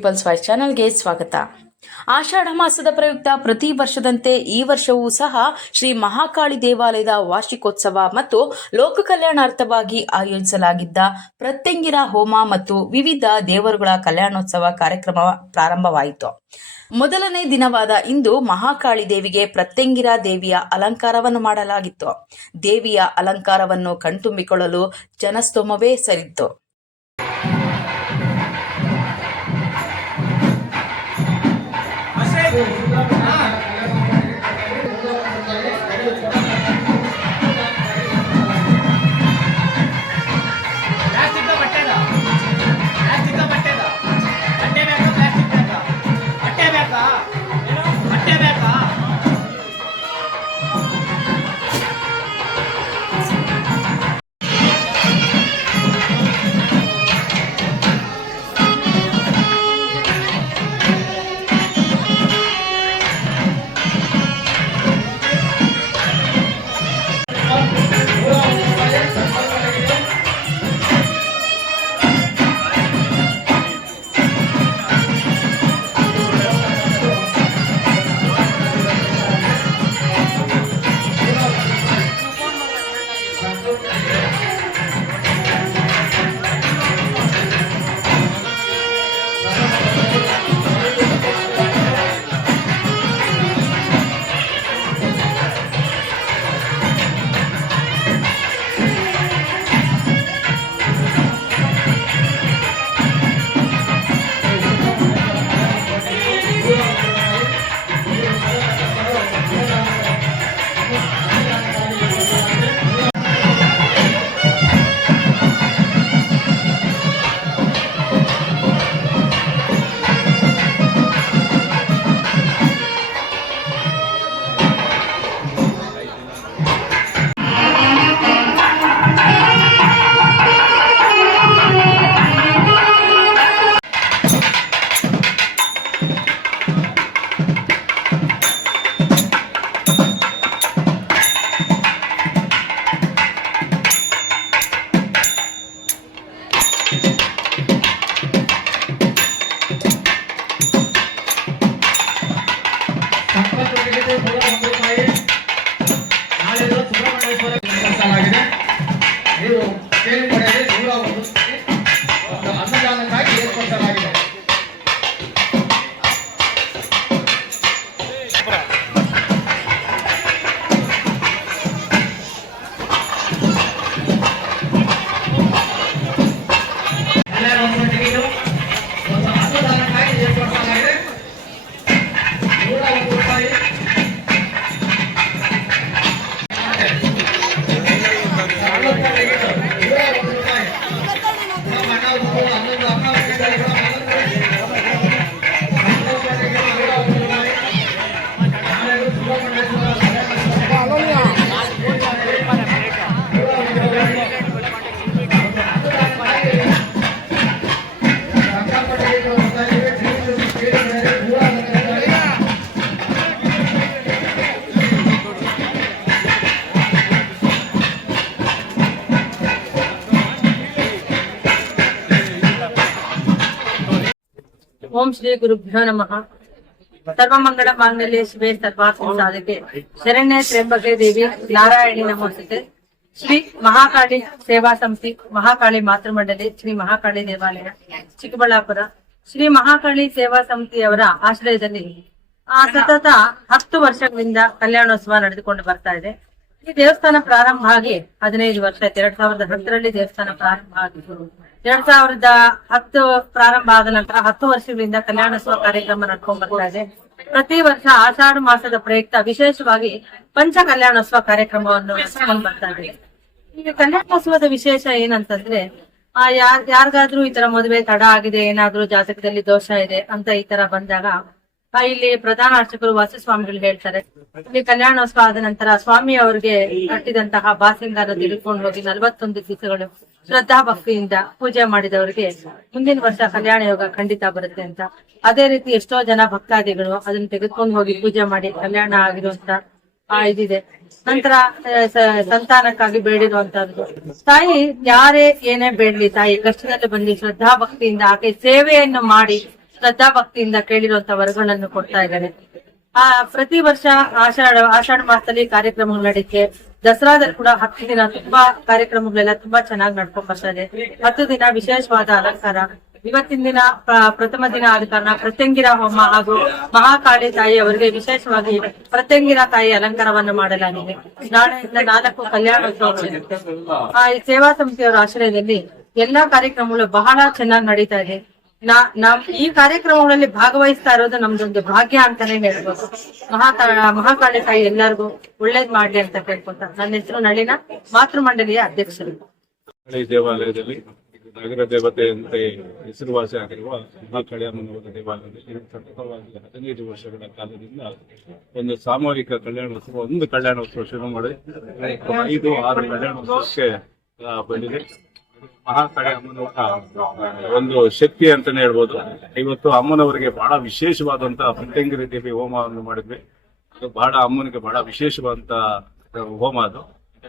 People's voice ಚಾನೆಲ್ಗೆ ಸ್ವಾಗತ. ಆಷಾಢ ಮಾಸದ ಪ್ರಯುಕ್ತ ಪ್ರತಿ ವರ್ಷದಂತೆ ಈ ವರ್ಷವೂ ಸಹ ಶ್ರೀ ಮಹಾಕಾಳಿ ದೇವಾಲಯದ ವಾರ್ಷಿಕೋತ್ಸವ ಮತ್ತು ಲೋಕ ಕಲ್ಯಾಣಾರ್ಥವಾಗಿ ಆಯೋಜಿಸಲಾಗಿದ್ದ ಪ್ರತ್ಯಂಗಿರ ಹೋಮ ಮತ್ತು ವಿವಿಧ ದೇವರುಗಳ ಕಲ್ಯಾಣೋತ್ಸವ ಕಾರ್ಯಕ್ರಮ ಪ್ರಾರಂಭವಾಯಿತು. ಮೊದಲನೇ ದಿನವಾದ ಇಂದು ಮಹಾಕಾಳಿ ದೇವಿಗೆ ಪ್ರತ್ಯಂಗಿರ ದೇವಿಯ ಅಲಂಕಾರವನ್ನು ಮಾಡಲಾಗಿತ್ತು. ದೇವಿಯ ಅಲಂಕಾರವನ್ನು ಕಣ್ತುಂಬಿಕೊಳ್ಳಲು ಜನಸ್ತೋಮವೇ ಸರಿತ್ತು. ಓಂ ಶ್ರೀ ಗುರುಭ್ಯೋ ನಮಃ. ಸರ್ವಮಂಗಳ ಮಾಂಗಲ್ಯ ಶಿವೇ ಸರ್ವಾತ್ಮ ಸಾಧಕೆ. ಶರಣ್ಯ ತ್ರ್ಯಂಬಕೆ ದೇವಿ ನಾರಾಯಣಿ ನಮೋಸ್ತುತೆ ಶ್ರೀ ಮಹಾಕಾಳಿ ಸೇವಾ ಸಮಿತಿ, ಮಹಾಕಾಳಿ ಮಾತೃಮಂಡಲಿ ಶ್ರೀ ಮಹಾಕಾಳಿ ದೇವಾಲಯ, ಚಿಕ್ಕಬಳ್ಳಾಪುರ. ಶ್ರೀ ಮಹಾಕಾಳಿ ಸೇವಾ ಸಮಿತಿಯವರ ಆಶ್ರಯದಲ್ಲಿ ಆ ಸತತ ಹತ್ತು ವರ್ಷಗಳಿಂದ ಕಲ್ಯಾಣೋತ್ಸವ ನಡೆದುಕೊಂಡು ಬರ್ತಾ ಇದೆ. ಈ ದೇವಸ್ಥಾನ ಪ್ರಾರಂಭ ಆಗಿ ಹದಿನೈದು ವರ್ಷ ಆಯ್ತು. ಎರಡ್ ಸಾವಿರದ ಹತ್ತರಲ್ಲಿ ದೇವಸ್ಥಾನ ಪ್ರಾರಂಭ ಎರಡ್ ಸಾವಿರದ ಹತ್ತು ಪ್ರಾರಂಭ ಆದ ನಂತರ ಹತ್ತು ವರ್ಷಗಳಿಂದ ಕಲ್ಯಾಣೋತ್ಸವ ಕಾರ್ಯಕ್ರಮ ನಡ್ಕೊಂಡ್ ಬರ್ತಾ ಇದೆ. ಪ್ರತಿ ವರ್ಷ ಆಷಾಢ ಮಾಸದ ಪ್ರಯುಕ್ತ ವಿಶೇಷವಾಗಿ ಪಂಚ ಕಲ್ಯಾಣೋತ್ಸವ ಕಾರ್ಯಕ್ರಮವನ್ನು ನಡೆಸ್ಕೊಂಡ್ ಬರ್ತಾ ಇದೆ. ಈ ಕಲ್ಯಾಣೋತ್ಸವದ ವಿಶೇಷ ಏನಂತಂದ್ರೆ, ಆ ಯಾರ್, ಯಾರಿಗಾದ್ರೂ ಈ ತರ ಮದುವೆ ತಡ ಆಗಿದೆ, ಏನಾದ್ರೂ ಜಾತಕದಲ್ಲಿ ದೋಷ ಇದೆ ಅಂತ ಈ ತರ ಬಂದಾಗ ಇಲ್ಲಿ ಪ್ರಧಾನ ಅರ್ಚಕರು ವಾಸಸ್ವಾಮಿಗಳು ಹೇಳ್ತಾರೆ ಇಲ್ಲಿ ಕಲ್ಯಾಣೋತ್ಸವ ಆದ ನಂತರ ಸ್ವಾಮಿ ಅವರಿಗೆ ಕಟ್ಟಿದಂತಹ ಬಾಸಿಂಗಾರ ತಿಳ್ಕೊಂಡು ಹೋಗಿ ನಲವತ್ತೊಂದು ದಿವಸಗಳು ಶ್ರದ್ಧಾ ಭಕ್ತಿಯಿಂದ ಪೂಜೆ ಮಾಡಿದವರಿಗೆ ಮುಂದಿನ ವರ್ಷ ಕಲ್ಯಾಣ ಯೋಗ ಖಂಡಿತ ಬರುತ್ತೆ ಅಂತ. ಅದೇ ರೀತಿ ಎಷ್ಟೋ ಜನ ಭಕ್ತಾದಿಗಳು ಅದನ್ನ ತೆಗೆದುಕೊಂಡು ಹೋಗಿ ಪೂಜೆ ಮಾಡಿ ಕಲ್ಯಾಣ ಆಗಿರುವಂತ ಇದಿದೆ. ನಂತರ ಸಂತಾನಕ್ಕಾಗಿ ಬೇಡಿರುವಂತದ್ದು ತಾಯಿ, ಯಾರೇ ಏನೇ ಬೇಡಲಿ ತಾಯಿ, ಕಷ್ಟದಲ್ಲಿ ಬಂದು ಶ್ರದ್ಧಾ ಭಕ್ತಿಯಿಂದ ಆಕೆ ಸೇವೆಯನ್ನು ಮಾಡಿ ಶ್ರದ್ಧಾ ಭಕ್ತಿಯಿಂದ ಕೇಳಿರುವಂತ ವರಗಳನ್ನು ಕೊಡ್ತಾ ಇದ್ದಾರೆ ಆ, ಪ್ರತಿ ವರ್ಷ ಆಷಾಢ ಆಷಾಢ ಮಾಸದಲ್ಲಿ ಕಾರ್ಯಕ್ರಮಗಳು ನಡೆಯುತ್ತೆ ದಸರಾದಲ್ಲಿ ಕೂಡ ಹತ್ತು ದಿನ ತುಂಬಾ ಕಾರ್ಯಕ್ರಮಗಳೆಲ್ಲ ತುಂಬಾ ಚೆನ್ನಾಗಿ ನಡ್ಕೊಂಡ್ ಬರ್ತಾ ಇದೆ. ಹತ್ತು ದಿನ ವಿಶೇಷವಾದ ಅಲಂಕಾರ. ಇವತ್ತಿನ ದಿನ ಪ್ರಥಮ ದಿನ ಆದ ಕಾರಣ ಪ್ರತ್ಯಂಗಿರ ಹೋಮ ಹಾಗೂ ಮಹಾಕಾಳಿ ತಾಯಿ ಅವರಿಗೆ ವಿಶೇಷವಾಗಿ ಪ್ರತ್ಯಂಗಿರ ತಾಯಿ ಅಲಂಕಾರವನ್ನು ಮಾಡಲಾಗಿದೆ. ನಾಳೆಯಿಂದ ನಾಲ್ಕು ಕಲ್ಯಾಣೋತ್ಸವ ಆ ಸೇವಾ ಸಮಿತಿಯವರ ಆಶ್ರಯದಲ್ಲಿ ಎಲ್ಲಾ ಕಾರ್ಯಕ್ರಮಗಳು ಬಹಳ ಚೆನ್ನಾಗಿ ನಡೀತಾ ಇದೆ. ನಾ, ನಮ್, ಈ ಕಾರ್ಯಕ್ರಮಗಳಲ್ಲಿ ಭಾಗವಹಿಸ್ತಾ ಇರೋದು ನಮ್ದೊಂದು ಭಾಗ್ಯ ಅಂತಾನೆ ಹೇಳ್ಬೋದು. ಮಹಾಕಾ ಮಹಾಕಾಳಿ ತಾಯಿ ಎಲ್ಲರಿಗೂ ಒಳ್ಳೇದ್ ಮಾಡ್ಲಿ ಅಂತ ಕೇಳ್ಕೊಂತ ನನ್ನ ಹೆಸರು ನಳಿನ ಮಾತೃ ಮಂಡಳಿಯ ಅಧ್ಯಕ್ಷರು ದೇವಾಲಯದಲ್ಲಿ, ನಗರ ದೇವತೆ ಅಂತ ಹೆಸರುವಾಸಿ ಆಗಿರುವ ಮಹಾಕಾಳಿ ಅಮ್ಮನವರ ದೇವಾಲಯದಲ್ಲಿ ಸತತವಾಗಿ ಹದಿನೈದು ವರ್ಷಗಳ ಕಾಲದಿಂದ ಒಂದು ಸಾಮೂಹಿಕ ಕಲ್ಯಾಣೋತ್ಸವ ಒಂದು ಕಲ್ಯಾಣೋತ್ಸವ ಶುರು ಮಾಡಿ, ಐದು, ಆರು ಕಲ್ಯಾಣೋತ್ಸವಕ್ಕೆ ಬಂದಿದೆ. ಮಹಾಕಾಳಿ ಅಮ್ಮನವರ ಒಂದು ಶಕ್ತಿ ಅಂತಾನೆ ಹೇಳ್ಬೋದು. ಇವತ್ತು ಅಮ್ಮನವರಿಗೆ ಬಹಳ ವಿಶೇಷವಾದಂತಹ ಪ್ರತ್ಯಂಗಿರಿ ದೇವಿ ಹೋಮವನ್ನು ಮಾಡಿದ್ವಿ. ಅದು ಬಹಳ ಅಮ್ಮನಿಗೆ ಬಹಳ ವಿಶೇಷವಾದಂತ ಹೋಮ ಅದು.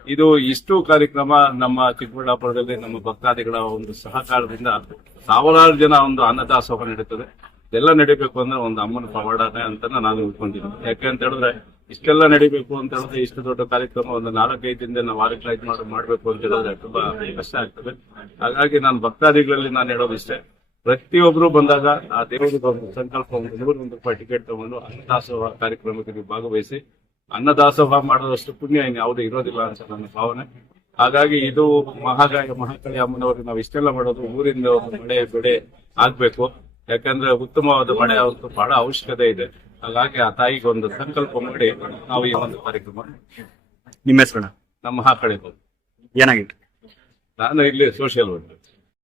ಇದು ಇಷ್ಟು ಕಾರ್ಯಕ್ರಮ ನಮ್ಮ ಚಿಕ್ಕಬಳ್ಳಾಪುರದಲ್ಲಿ ನಮ್ಮ ಭಕ್ತಾದಿಗಳ ಒಂದು ಸಹಕಾರದಿಂದ ಸಾವಿರಾರು ಜನ ಒಂದು ಅನ್ನದಾಸೋಹ ನಡೀತದೆ. ಇದೆಲ್ಲ ನಡೀಬೇಕು ಅಂದ್ರೆ ಒಂದು ಅಮ್ಮನ ಪವಾಡನೆ ಅಂತ ನಾನು ಉಳ್ಕೊಂಡಿದ್ದೀನಿ. ಯಾಕೆ ಅಂತ ಹೇಳಿದ್ರೆ ಇಷ್ಟೆಲ್ಲ ನಡಿಬೇಕು ಅಂತ ಹೇಳಿದ್ರೆ ಇಷ್ಟು ದೊಡ್ಡ ಕಾರ್ಯಕ್ರಮ ಒಂದು ನಾಲ್ಕೈದು ದಿನದಿಂದ ನಾವು ಆರ್ಗನೈಸ್ ಮಾಡಿ ಮಾಡ್ಬೇಕು ಅಂತ ಹೇಳಿದ್ರೆ ತುಂಬಾ ಕಷ್ಟ ಆಗ್ತದೆ. ಹಾಗಾಗಿ ನಾನು ಭಕ್ತಾದಿಗಳಲ್ಲಿ ನಾನು ಹೇಳೋದು ಇಷ್ಟೇ. ಪ್ರತಿಯೊಬ್ರು ಬಂದಾಗ ಆ ದೇವರಿಗೆ ಒಂದು ಸಂಕಲ್ಪ ಒಂದು ರೂಪಾಯಿ ಟಿಕೆಟ್ ತಗೊಂಡು ಅನ್ನದಾಸೋಹ ಕಾರ್ಯಕ್ರಮಕ್ಕೆ ನೀವು ಭಾಗವಹಿಸಿ ಅನ್ನದಾಸೋಹ ಮಾಡೋದಷ್ಟು ಪುಣ್ಯ ಇನ್ನು ಯಾವುದೇ ಇರೋದಿಲ್ಲ ಅಂತ ನನ್ನ ಭಾವನೆ. ಹಾಗಾಗಿ ಇದು ಮಹಾಗಾಯ ಮಹಾಕಾಳಿ ಅಮ್ಮನವ್ರಿಗೆ ನಾವು ಇಷ್ಟೆಲ್ಲ ಮಾಡೋದು ಊರಿಂದ ಒಂದು ಮಳೆ, ಬೆಳೆ ಆಗ್ಬೇಕು. ಯಾಕಂದ್ರೆ ಉತ್ತಮವಾದ ಮಳೆ ಅವ್ರದ್ದು ಬಹಳ ಅವಶ್ಯಕತೆ ಇದೆ. ಹಾಗಾಗಿ ಆ ತಾಯಿಗೆ ಒಂದು ಸಂಕಲ್ಪ ಮಾಡಿ ನಾವು ಈ ಒಂದು ಕಾರ್ಯಕ್ರಮ ನಿಮ್ಮ ಹೆಸರು ನಮ್ಮ ಮಹಾಕಾಳಿ ಏನಾಗಿತ್ತು? ನಾನು ಇಲ್ಲಿ ಸೋಷಿಯಲ್ ವರ್ಕರ್